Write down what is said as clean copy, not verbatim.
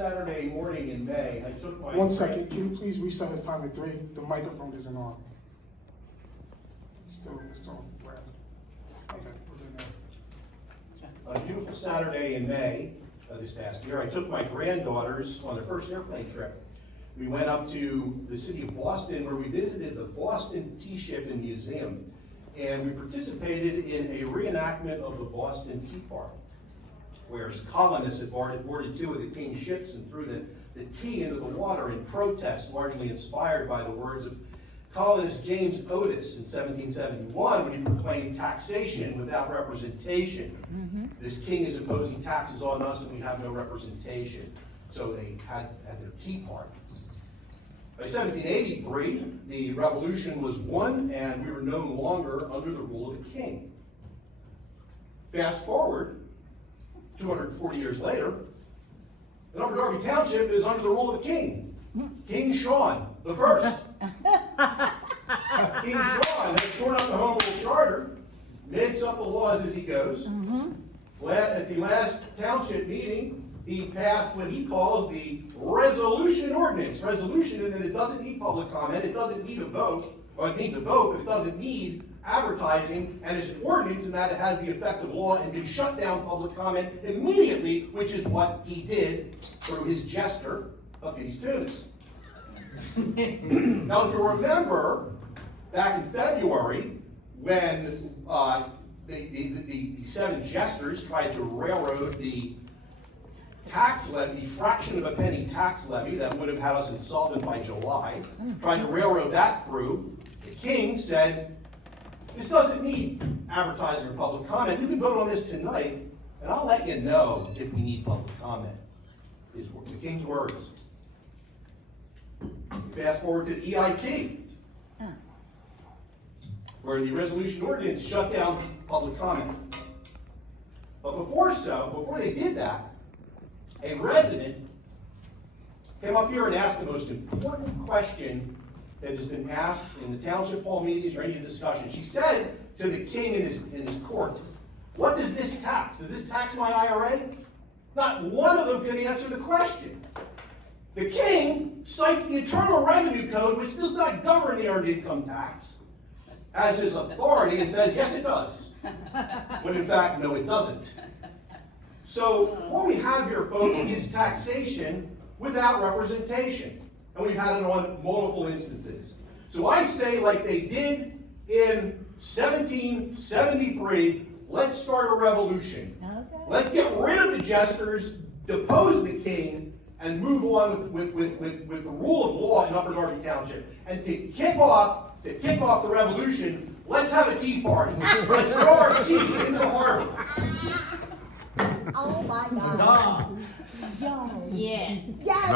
Saturday morning in May, I took my... 1 second, can you please reset his time at 3? The microphone isn't on. It's still red. Okay, we're good now. On a beautiful Saturday in May this past year, I took my granddaughters on their first airplane trip. We went up to the city of Boston where we visited the Boston Tea Ship and Museum, and we participated in a reenactment of the Boston Tea Party, where colonists had boarded 2 of the king's ships and threw the tea into the water in protest, largely inspired by the words of colonist James Otis in 1771 when he proclaimed taxation without representation. This king is imposing taxes on us and we have no representation. So they had their tea party. By 1783, the revolution was won and we were no longer under the rule of the king. Fast forward 240 years later, and Upper Darby Township is under the rule of the king, King Sean the First. King Sean has torn up the Home Rule Charter, makes up the laws as he goes. At the last township meeting, he passed what he calls the resolution ordinance. Resolution in that it doesn't need public comment, it doesn't need a vote, or it needs a vote, but it doesn't need advertising, and it's an ordinance in that it has the effect of law and can shut down public comment immediately, which is what he did through his jester of these tunes. Now, if you remember, back in February, when the 7 jesters tried to railroad the tax levy, fraction of a penny tax levy that would have had us insolvent by July, trying to railroad that through, the king said, this doesn't need advertising or public comment. You can vote on this tonight, and I'll let you know if we need public comment. Is the king's words. Fast forward to the EIT, where the resolution ordinance shut down public comment. But before they did that, a resident came up here and asked the most important question that has been asked in the township hall meetings or any discussion. She said to the king in his court, what does this tax? Does this tax my IRA? Not one of them could answer the question. The king cites the Internal Revenue Code, which does not govern the earned income tax, as his authority and says, yes, it does. When in fact, no, it doesn't. So what we have here, folks, is taxation without representation. And we've had it on multiple instances. So I say, like they did in 1773, let's start a revolution. Okay. Let's get rid of the jesters, depose the king, and move on with the rule of law in Upper Darby Township. And to kick off the revolution, let's have a tea party. Let's throw our tea in the harbor. Oh my God. Yes. Yes.